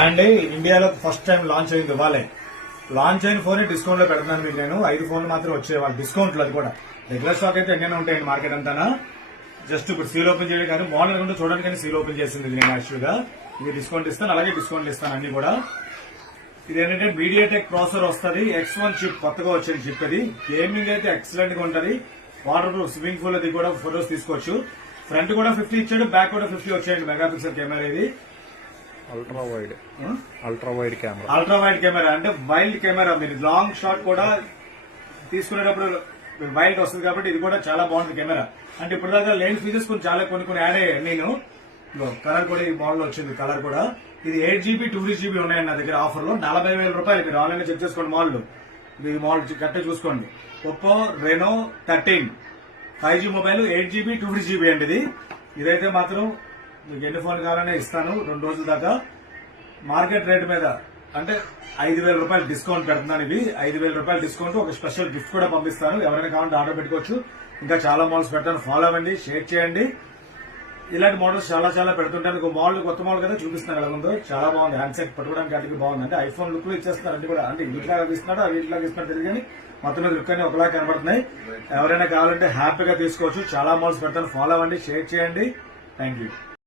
And ఇండియాలో first time launch అయింది వాళ్ళే. లాంచ్ అయిన ఫోన్ డిస్కౌంట్ లో పెడుతున్నాను మీకు నేను. 5 ఫోన్లు మాత్రం వచ్చే వాళ్ళు డిస్కౌంట్ లో, అది కూడా రెగ్యులర్ స్టాక్ అయితే ఎన్నైనా ఉంటాయండి మార్కెట్ అంతా. జస్ట్ ఇప్పుడు సీల్ ఓపెన్ చేయడం కానీ మోడల్ కూడా చూడడానికి కానీ సీల్ ఓపెన్ చేసింది నేను యాక్చువల్ గా. ఇది డిస్కౌంట్ ఇస్తాను, అలాగే డిస్కౌంట్ ఇస్తాను అన్ని కూడా. ఇది ఏంటంటే మీడియాటెక్ ప్రాసెసర్ వస్తుంది, X1 చిప్ కొత్తగా వచ్చిన చిప్. ఇది గేమింగ్ అయితే ఎక్సలెంట్ గా ఉంటది. వాటర్ ప్రూఫ్ స్విమ్మింగ్ పూల్ అది కూడా ఫోటోస్ తీసుకోవచ్చు. ఫ్రంట్ కూడా 50 ఇచ్చాడు, బ్యాక్ కూడా 50 వచ్చాయండి మెగాపిక్సెల్ కెమెరా. ఇది అల్ట్రా వైడ్ కెమెరా అంటే వైల్డ్ కెమెరా. మీరు లాంగ్ షాట్ కూడా తీసుకునేటప్పుడు వైల్డ్ వస్తుంది కాబట్టి ఇది కూడా చాలా బాగుంటుంది కెమెరా. అంటే ఇప్పుడు దాకా లెన్స్ ఫీచర్స్ కొన్ని యాడ్ అయ్యాయి. నేను కలర్ కూడా ఈ మోడల్ వచ్చింది. కలర్ కూడా ఇది 8GB 2GB ఉన్నాయండి నా దగ్గర ఆఫర్ లో. 40,000 రూపాయలు. మీరు ఆన్లైన్ లో చెక్ చేసుకోండి మోడల్. ఇది మోడల్ కరెక్ట్ చూసుకోండి. Oppo Reno 13 5G mobile 8GB 2GB అండి. ఇదైతే మాత్రం మీకు ఎన్ని ఫోన్లు కావాలనే ఇస్తాను 2 రోజుల దాకా. మార్కెట్ రేట్ మీద అంటే 5,000 రూపాయలు డిస్కౌంట్ పెడుతున్నాను. ఇవి 5,000 రూపాయలు డిస్కౌంట్, ఒక స్పెషల్ గిఫ్ట్ కూడా పంపిస్తాను. ఎవరైనా కావాలంటే ఆర్డర్ పెట్టుకోవచ్చు. ఇంకా చాలా మోడల్స్ పెడతాను, ఫాలో అవ్వండి, షేర్ చేయండి. ఇలాంటి మోడల్స్ చాలా పెడుతుంటాను. ఒక మోడల్ కొత్త మోడల్ కదా చూపిస్తున్నాను ఎలా ఉందో. చాలా బాగుంది, హ్యాండ్ సెట్ పట్టుకోవడానికి అటుకు బాగుంది. అంటే ఐఫోన్ లుక్ లో ఇచ్చేస్తున్నారు అన్ని కూడా. అంటే వీటిలాగా ఇస్తున్నాడు, ఆ వీటిలాగా ఇస్తున్నారు తెలియదు కానీ మొత్తం మీద లుక్ అన్ని ఒకలా కనబడుతున్నాయి. ఎవరైనా కావాలంటే హ్యాపీగా తీసుకోవచ్చు. చాలా మోడల్స్ పెడతాను, ఫాలో అవ్వండి, షేర్ చేయండి. Thank you.